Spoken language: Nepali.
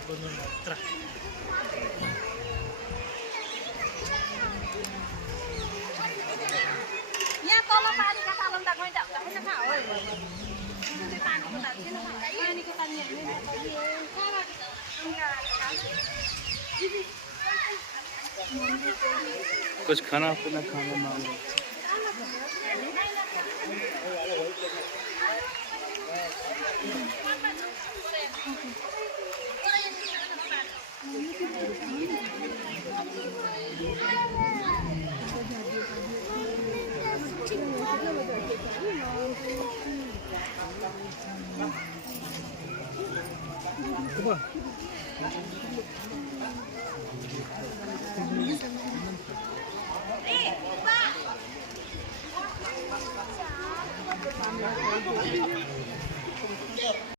बनों मात्रा यहाँ तल पानीका तालम त गइन्छ होइन खा हो पानीको ताल किन खा पानीको पानी कुछ खाना पीना खाना मांग रहे